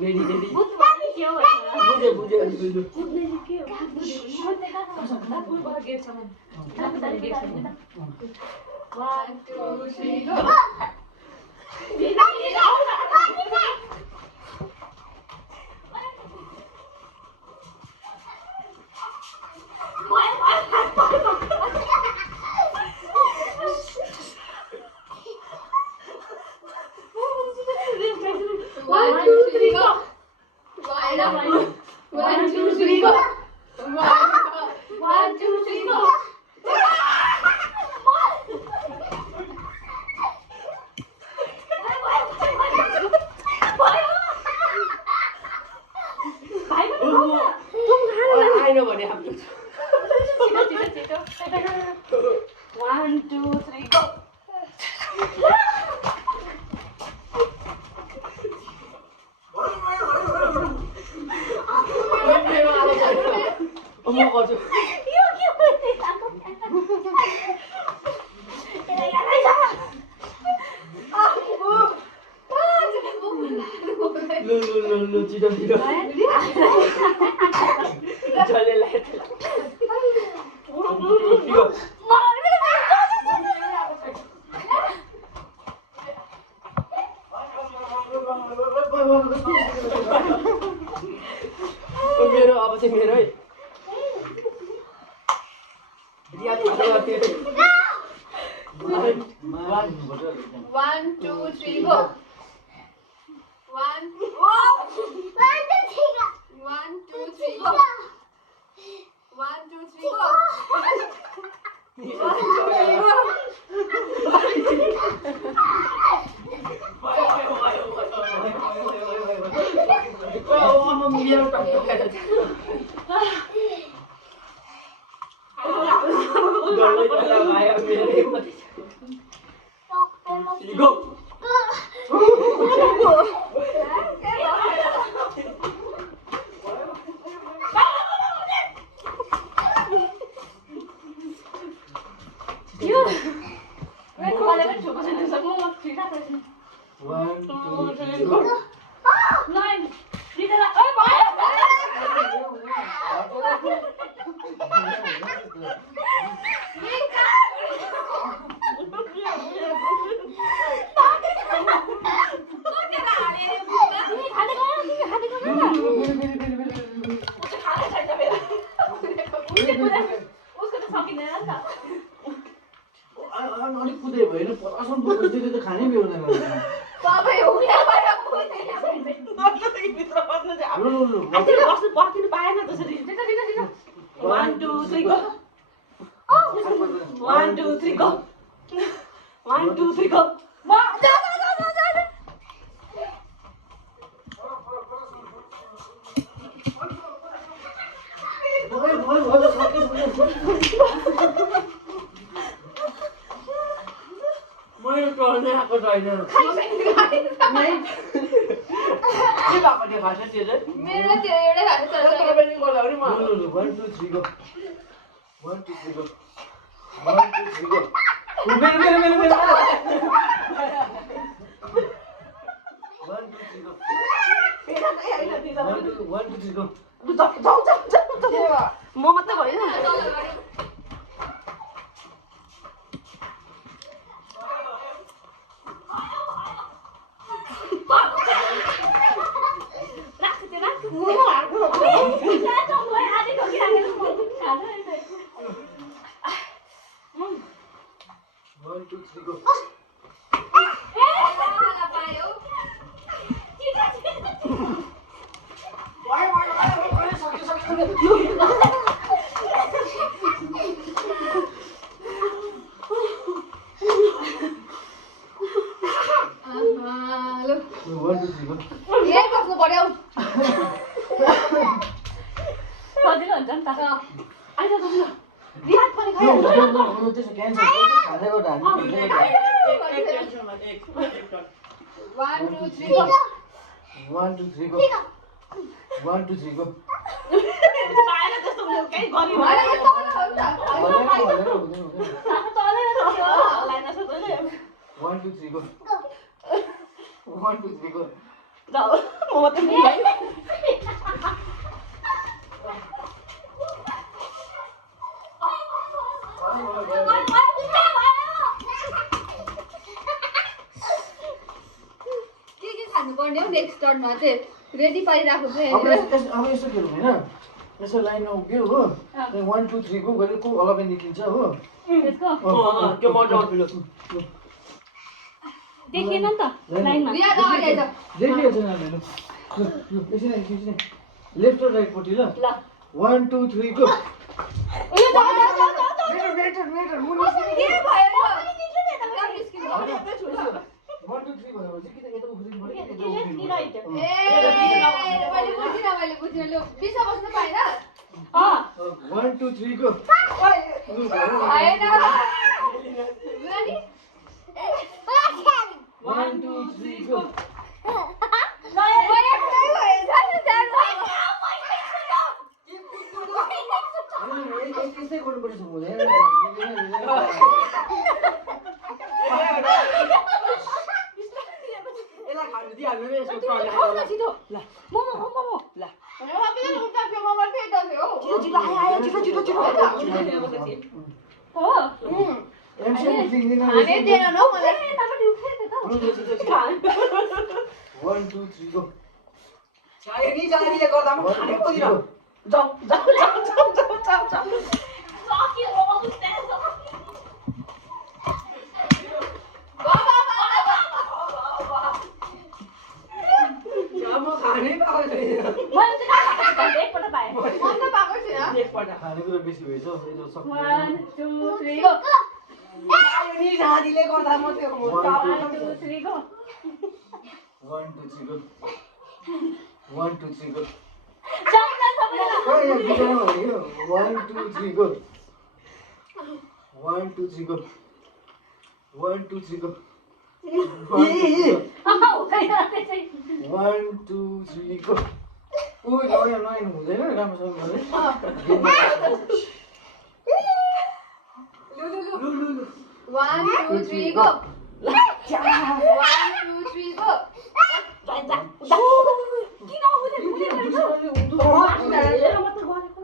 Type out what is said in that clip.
ready ready बुझ्ने के हो बुझे बुझे बुझे बुझ्ने के हो बुझ्ने का था फुलबाट गेट सम्म गेट सम्म 1 2 3 गो आएन भने हाम्रो 1 2 3 गो म गर्छु ल छिटो छिटो जसले मेरो अब चाहिँ मेरो है याद गर्नु 1 2 3 गो 1 2 3 गो 1 2 3 गो 1 2 3 गो अलिक कुदै भयो नि असम त्यसले त खानै भ्याउँदैन हाम्रो बस्नु पर्खिनु पाएन त्यसरी 1 2 3 गो 1 2 3 गो 1 2 3 गो मैले टर्ने आएको छैन के भएको त्यो खास त्यो चाहिँ मेरो त्यो एउटै खाने छ तपाईँले गर्दा पनि म 1 2 3 गो 1 2 3 गो 1 2 3 गो मेरो 1 2 3 गो 1 2 3 गो म मात्रै भयो यही बस्नु पर्यो सजिलो हुन्छ नि त आइज सजिलो रिहात पनि खायो त्यसो क्यान्सर खाँदै गर्दा हामी 1 2 3 गो 1 2 3 गो 1 2 3 गो पाएन जस्तो उयो केही गरि भएन त तले लाइन छ तले 1 2 3 गो 1 2 3 गो म मात्रै मिलाइ खानुपर्ने हो नेक्स्ट टर्नमा चाहिँ रेडी पारिराख्नु अब चाहिँ अब यसो खेलौँ होइन यसो लाइनमा उभियो हो 1 2 3 को गरेर को अलग्गै निक्लिन्छ हो त्यो मजा आउँछ देखिएन नि त लाइनमा रिया अगाडि आइज देखिहाल्छ नानीहरू एकछिन लेफ्ट र राइटपट्टि ल 1 2 3 को मुनि के भयो र 1 2 3 भनेपछि कि त यता उफ्रिनु पर्यो कि मैले बुझिन लु बिसा बस्न पाएन 1 2 3 को भएन रेडी 1 2 3 को यस्तै गर्नुपर्छ हुँदैन यसलाई खानु दिइहाल्नु रे यसको प्रब्लम छिटो मोमो ल हो एमसी दिदिन खाने दिएन न मलाई 1 2 3 को नि जालीले गर्दा म खानै खोजिन जाऊ खानेकुरा बेसी भएछ यो सब 1 2 3 go नि झाडीले गर्दा म त्यो 1 2 3 go 1 2 3 को 1 2 3 को जान्छ सबैलाई खोइ यहाँ बिचारा भन्यो 1 2 3 को 1 2 3 को 1 2 3 को 1 2 3 को ओ नयाँ हुँदैन राम्रोसँग गरे 1 2 3 go 1 2 3 go किन आउँदैन